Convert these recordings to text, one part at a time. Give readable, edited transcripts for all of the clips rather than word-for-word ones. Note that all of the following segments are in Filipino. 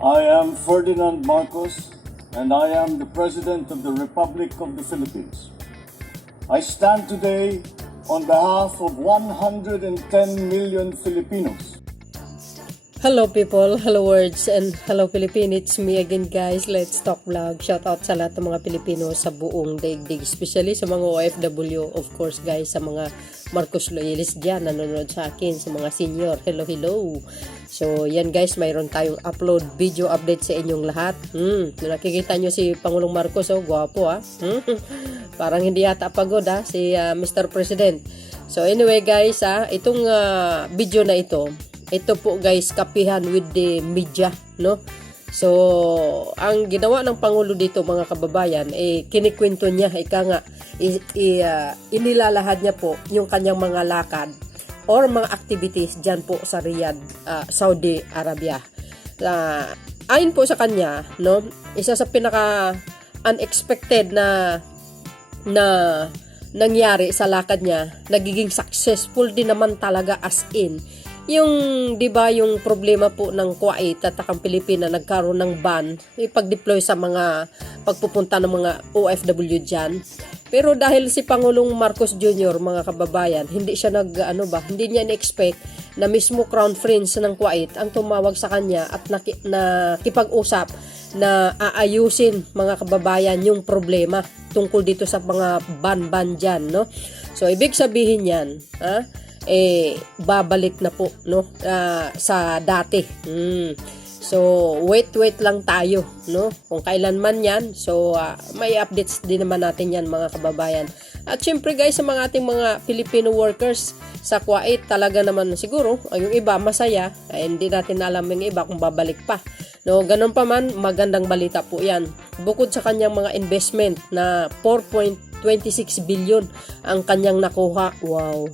I am Ferdinand Marcos, and I am the President of the Republic of the Philippines. I stand today on behalf of 110 million Filipinos. Hello people, hello words, and hello Philippines. It's me again guys, Let's Talk Vlog. Shout out sa lahat ng mga Pilipino sa buong daigdig, especially sa mga OFW, of course guys, sa mga Marcos loyalists dyan, nanonood sa akin, sa mga senior. Hello, hello. So yan guys, mayroon tayong upload video update sa inyong lahat. Nakikita nyo si Pangulong Marcos, oh, gwapo ha. Parang hindi yata pagod ha, si Mr. President. So anyway guys, itong video na ito po guys, kapihan with the media, no? So, ang ginawa ng Pangulo dito mga kababayan, kinikwento niya, inilalahad niya po yung kanyang mga lakad or mga activities dyan po sa Riyadh, Saudi Arabia. Ayon po sa kanya, no? Isa sa pinaka unexpected na nangyari sa lakad niya, nagiging successful din naman talaga, as in yung 'di ba yung problema po ng Kuwait at ang Pilipinas, nagkaroon ng ban ipag-deploy sa mga pagpupunta ng mga OFW diyan. Pero dahil si Pangulong Marcos Jr., mga kababayan, hindi siya hindi niya na-expect na mismo Crown Prince ng Kuwait ang tumawag sa kanya at nakipag-usap na aayusin, mga kababayan, yung problema tungkol dito sa mga ban diyan, no? So ibig sabihin yan, babalik na po, no, sa dati. So wait lang tayo, no, kung kailan man yan. So may updates din naman natin yan, mga kababayan. At syempre guys, sa mga ating mga Filipino workers sa Kuwait, talaga naman siguro yung iba masaya, hindi natin alam yung iba kung babalik pa, no. Ganun pa man, magandang balita po yan. Bukod sa kanyang mga investment na 4.26 billion ang kanyang nakuha, wow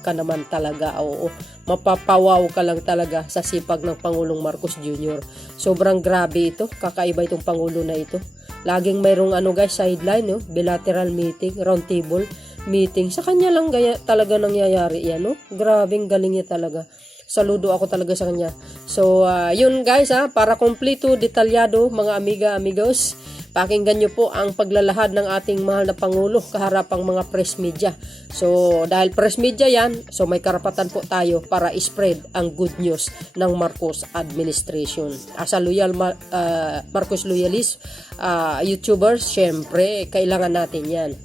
ka naman talaga. Oo, mapapawaw ka lang talaga sa sipag ng Pangulong Marcos Jr. Sobrang grabe ito, kakaiba itong Pangulo na ito. Laging mayroong guys, sideline, no? Bilateral meeting, round table meeting. Sa kanya lang talaga nangyayari yan, no? Grabing galing niya talaga. Saludo ako talaga sa kanya. So yun guys, para kompleto, detalyado, mga amigos, pakinggan nyo po ang paglalahad ng ating mahal na Pangulo kaharapang mga press media. So dahil press media yan, so may karapatan po tayo para spread ang good news ng Marcos administration. As a loyal Marcos loyalist YouTubers, syempre kailangan natin yan.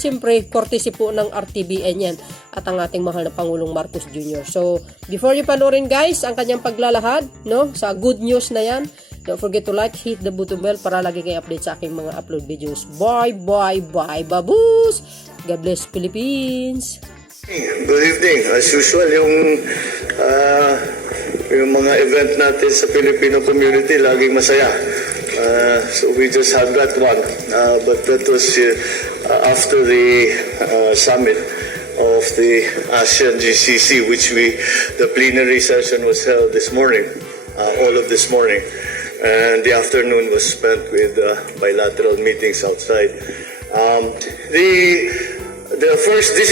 Siyempre courtesy po ng RTBN yan at ang ating mahal na Pangulong Marcos Jr. So before you panoorin guys ang kanyang paglalahad, no, sa good news na yan, don't forget to like, hit the button bell para lagi kayo update sa aking mga upload videos. Bye, baboos! God bless Philippines! Good evening. As usual, yung mga event natin sa Filipino community, laging masaya. So we just had that one. But that was after the summit of the ASEAN GCC, which the plenary session was held this morning, all of this morning. And the afternoon was spent with bilateral meetings outside. This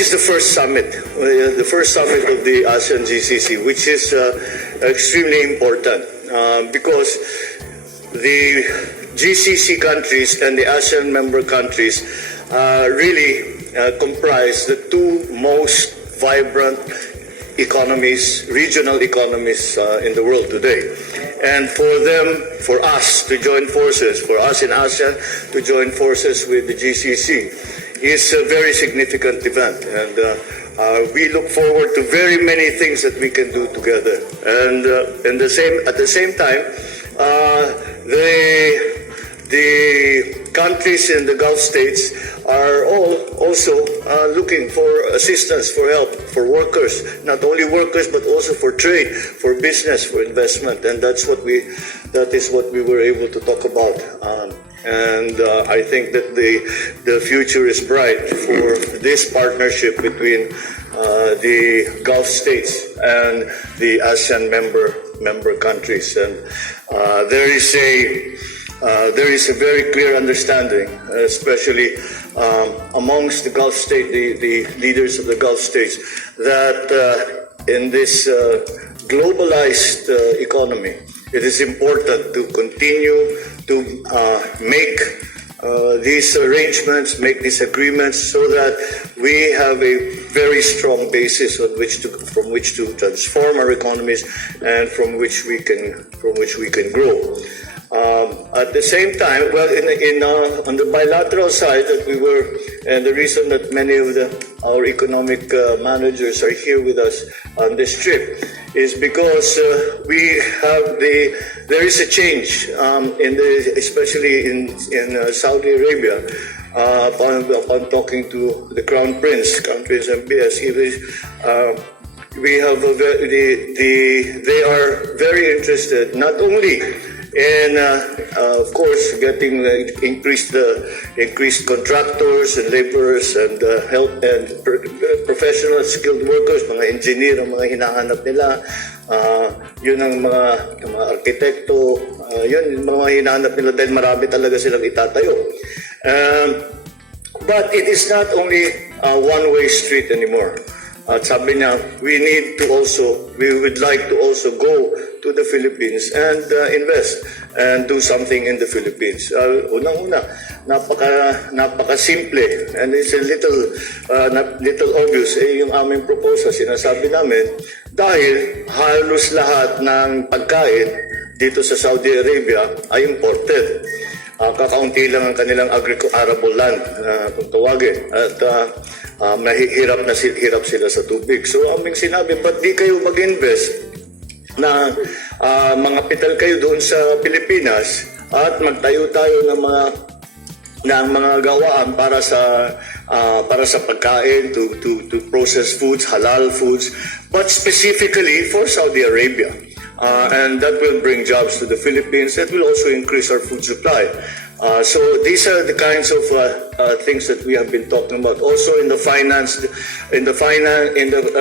is the first summit, the first summit of the ASEAN GCC, which is extremely important because the GCC countries and the ASEAN member countries really comprise the two most vibrant economies, regional economies in the world today. And for us to join forces, for us in ASEAN to join forces with the GCC is a very significant event. And we look forward to very many things that we can do together. And at the same time, the countries in the Gulf states are all also looking for assistance, for help, for workers, not only workers but also for trade, for business, for investment, and that is what we were able to talk about. And I think that the future is bright for this partnership between the Gulf states and the ASEAN member countries, and there is a very clear understanding, especially amongst the Gulf state, the leaders of the Gulf states, that in this globalized economy, it is important to continue to make these arrangements, make these agreements, so that we have a very strong basis on from which to transform our economies and from which we can grow. At the same time, well, on the bilateral side, and the reason that many of our economic managers are here with us on this trip is because there is a change especially in Saudi Arabia. Upon talking to the Crown Prince MBS, they are very interested not only in, of course, getting increased contractors and laborers and help and professional skilled workers, mga engineer ang mga hinahanap nila. Yun ang mga arkitekto, yun yung mga hinahanap nila dahil marami talaga silang itatayo. But it is not only a one-way street anymore. At sabi niya, we would like to also go to the Philippines and invest and do something in the Philippines. Unang-una, napaka-simple and it's a little obvious. Yung aming proposal, sinasabi namin, dahil halos lahat ng pagkain dito sa Saudi Arabia ay imported. Kakaunti lang ang kanilang arable land, kung tawagin. At hirap sila sa tubig. So aming sinabi, ba't di kayo mag-invest na mga pital kayo doon sa Pilipinas at magtayo tayo ng mga gawaan para sa pagkain, to process foods, halal foods, but specifically for Saudi Arabia. And that will bring jobs to the Philippines. It will also increase our food supply. So these are the kinds of things that we have been talking about. Also in the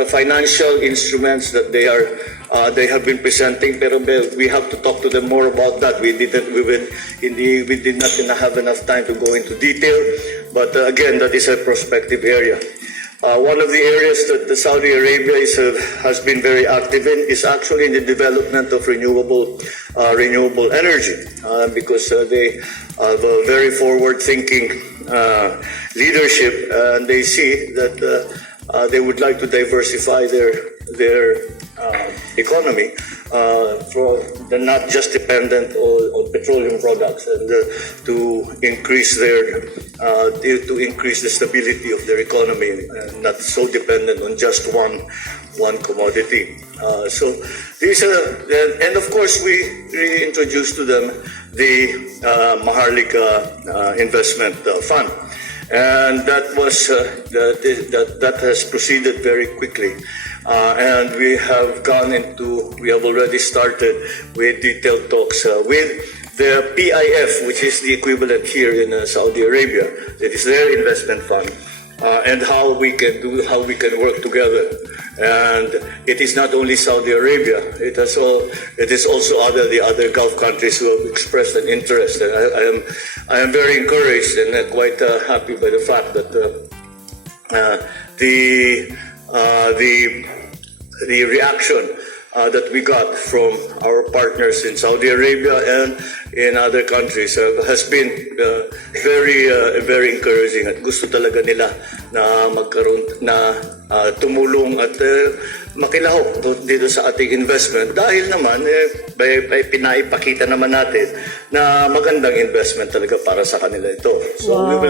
financial instruments that they have been presenting. Pero we have to talk to them more about that. We did not have enough time to go into detail. But again, that is a prospective area. One of the areas that Saudi Arabia has been very active in is actually in the development of renewable energy, because they have a very forward-thinking leadership, and they see that they would like to diversify their economy, they're not just dependent on petroleum products, and to increase the stability of their economy, and not so dependent on just one commodity. So these are, and of course we reintroduced to them the Maharlika Investment Fund. And that has proceeded very quickly, and we have already started with detailed talks with the PIF, which is the equivalent here in Saudi Arabia. It is their investment fund, and how we can work together. And it is not only Saudi Arabia; it is also the other Gulf countries who have expressed an interest. And I am very encouraged and quite happy by the fact that the reaction that we got from our partners in Saudi Arabia and in other countries has been very encouraging, at gusto talaga nila na tumulong at makilahok dito sa ating investment, dahil naman pinaipakita naman natin na magandang investment talaga para sa kanila ito. So wow.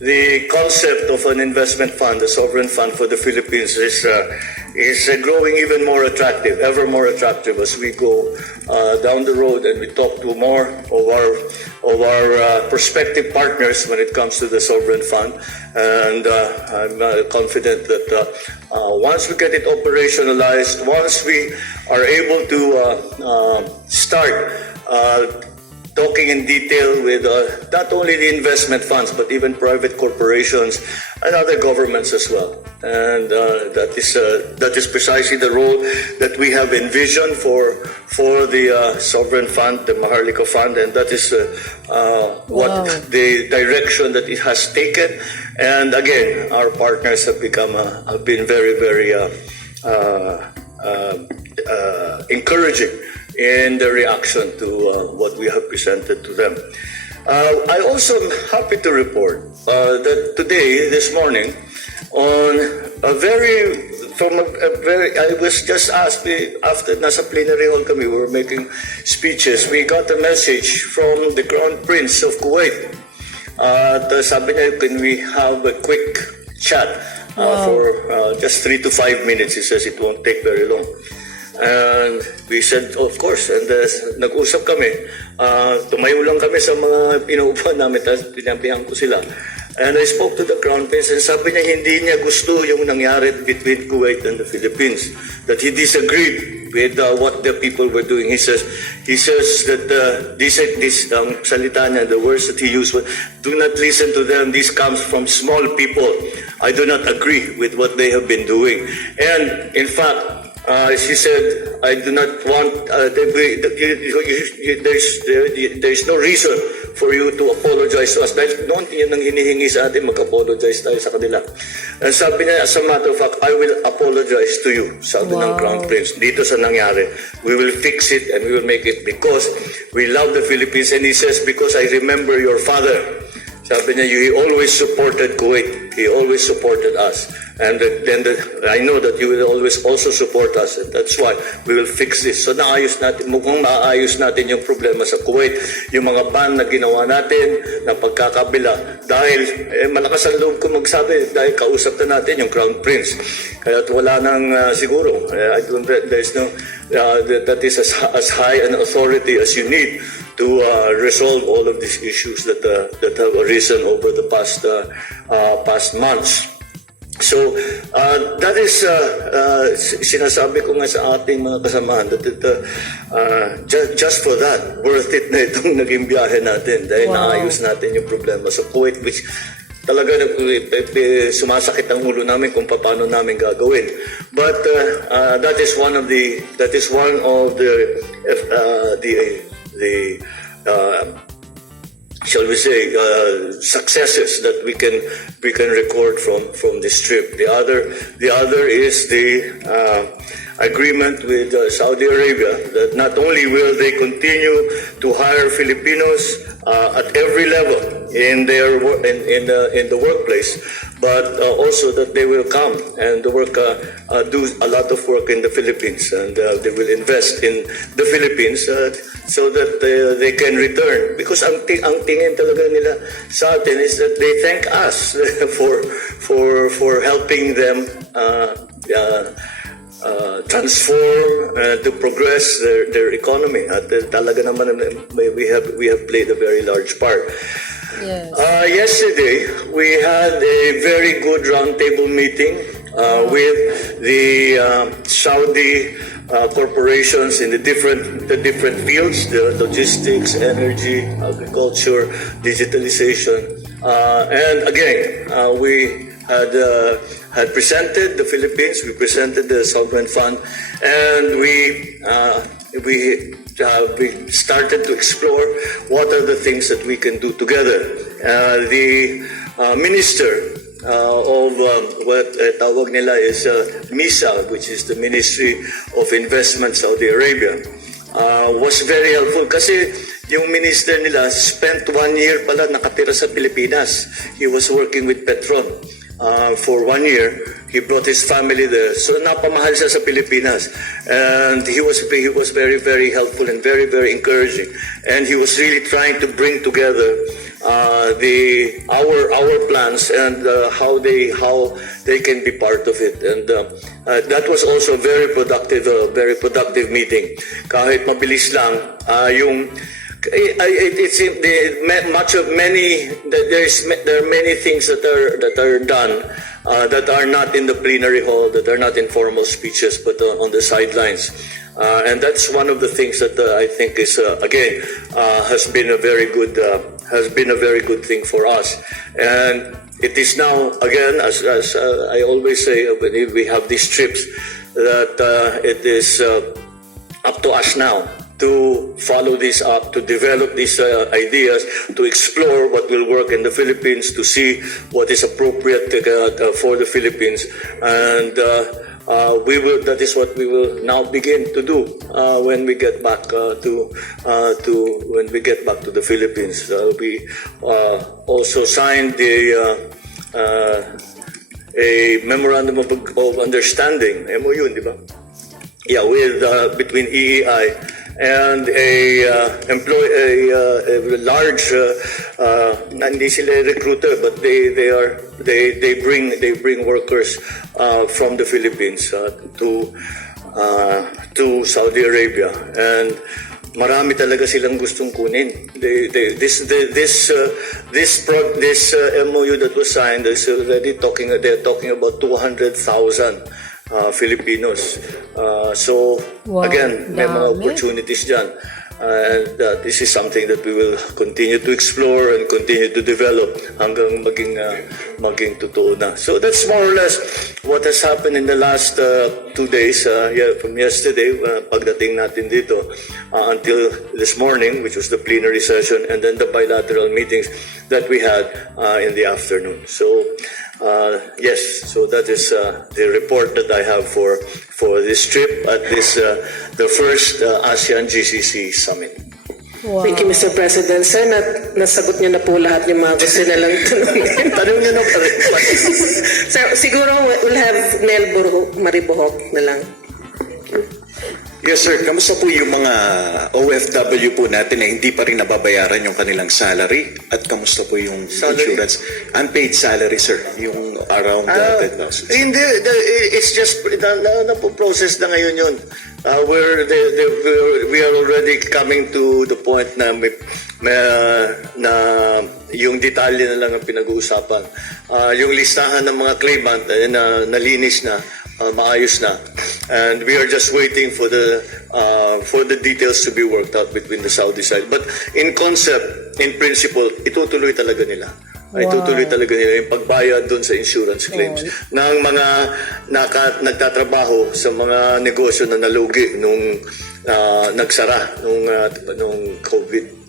The concept of an investment fund, a sovereign fund for the Philippines, is growing even more attractive, ever more attractive as we go down the road and we talk to more of our prospective partners when it comes to the sovereign fund. And I'm confident that once we get it operationalized, once we are able to start talking in detail with not only the investment funds but even private corporations and other governments as well. And that is precisely the role that we have envisioned for the sovereign fund, the Maharlika Fund, and that is what the direction that it has taken. And again, our partners have been very encouraging in the reaction to what we have presented to them. I also am happy to report that today, this morning, I was just asked after nasa plenary hall kami, we were making speeches, we got a message from the Crown Prince of Kuwait. Sabi niya, can we have a quick chat for just 3 to 5 minutes? He says it won't take very long. And we said, of course. And nag-usap kami. Tumayo lang kami sa mga pinaupuan namin, tapos pinabihan ko sila. And I spoke to the Crown Prince and sabi niya hindi niya gusto yung nangyari between Kuwait and the Philippines. That he disagreed with what the people were doing. He says that this salita niya, the words that he used were, do not listen to them. This comes from small people. I do not agree with what they have been doing. And in fact, she said, I do not want, there's no reason for you to apologize to us. Dahil noon, yun ang hinihingi sa atin, mag-apologize tayo sa kanila. And sabi niya, as a matter of fact, I will apologize to you, sabi ng Crown Prince, dito sa nangyari. We will fix it and we will make it because we love the Philippines. And he says, because I remember your father. Sabi niya, he always supported Kuwait. He always supported us. And then I know that you will always also support us. And that's why we will fix this. So mukhang maayos natin yung problema sa Kuwait. Yung mga ban na ginawa natin, na pagkakabila. Dahil malakas ang loob ko magsabi, dahil kausap na natin yung Crown Prince. Kaya wala nang siguro. There's no, that is as high an authority as you need to resolve all of these issues that have arisen over the past months. So that is sinasabi ko nga sa ating mga kasamahan that just for that, worth it na itong naging biyahe natin dahil naayos natin yung problema sa Kuwait, which talaga sumasakit ang ulo namin kung paano namin gagawin. But that is one of the shall we say successes that we can record from this trip. The other is the agreement with Saudi Arabia that not only will they continue to hire Filipinos at every level in the workplace, but also that they will come and do a lot of work in the Philippines, and they will invest in the Philippines so that they can return. Because ang tingin talaga nila sa atin is that they thank us for helping them transform to progress their economy. At talaga naman we have played a very large part. Yes. Yesterday we had a very good roundtable meeting with the Saudi corporations in the different fields, the logistics, energy, agriculture, digitalization, and again we had presented the Philippines, we presented the sovereign fund, and we started to explore what are the things that we can do together. The minister of what tawag nila is MISA, which is the Ministry of Investment Saudi Arabia, was very helpful kasi yung minister nila spent 1 year pala nakatira sa Pilipinas. He was working with Petron for 1 year. He brought his family there. So napamahal siya sa Pilipinas. And he was very, very helpful and very, very encouraging. And he was really trying to bring together our plans and how they can be part of it. And that was also a very productive meeting. Kahit mabilis lang there are many things that are done that are not in the plenary hall, that are not in formal speeches, but on the sidelines. And that's one of the things that I think is again has been a very good thing for us. And it is now again, as I always say when we have these trips, that it is up to us now to follow this up, to develop these ideas, to explore what will work in the Philippines, to see what is appropriate for the Philippines. And That is what we will now begin to do when we get back to the Philippines. We also signed a memorandum of understanding, MOU, di ba? Yeah, with between EEI and a large hindi sila recruiter, but they bring workers from the Philippines to Saudi Arabia, and marami talaga silang gustong kunin. This MOU that was signed is already they're talking about 200,000 Filipinos. So Wow, again, may mga dami. opportunities dyan. And this is something that we will continue to explore and continue to develop hanggang maging totoo na. So that's more or less what has happened in the last 2 days, from yesterday, pagdating natin dito, until this morning, which was the plenary session, and then the bilateral meetings that we had in the afternoon. So yes, so that is the report that I have for this trip at this the first ASEAN GCC summit. Wow. Thank you, Mr. President. Sir, nasagot niyo na po lahat yung mga gusto nilang tanongin. Tanong niyo na pa rin. Sir, siguro we'll have Nel Maribohok na lang. Yes sir, kamusta po yung mga OFW po natin na hindi pa rin nababayaran yung kanilang salary? At kamusta po yung Salary? insurance? Unpaid salary sir, yung around 10,000. Hindi, it's just napo-process na ngayon yun. We are already coming to the point na na yung detalye na lang ang pinag-uusapan. Yung listahan ng mga claimant na nalinis na, maayos na, and we are just waiting for the details to be worked out between the Saudi side. But in concept, in principle, itutuloy talaga nila. Itutuloy talaga nila yung pagbayad doon sa insurance claims ng mga nagtatrabaho sa mga negosyo na nalugi nung nagsara nung COVID.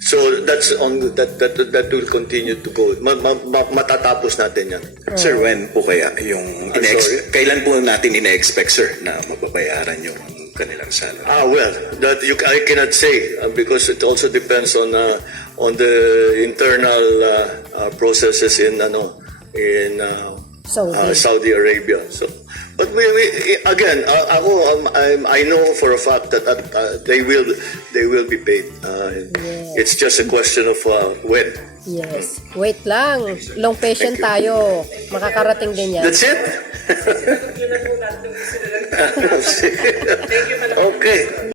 So that's that will continue to go. Matatapos natin yan. Sir, when po kaya yung kailan po natin ina-expect sir na mababayaran yung kanilang salary? Well, I cannot say because it also depends on the internal processes in Saudi Arabia. So, but we again, I know for a fact that they will be paid. It's just a question of when. Yes. Wait lang. Long patient tayo. Makakarating din yan. That's it. Okay.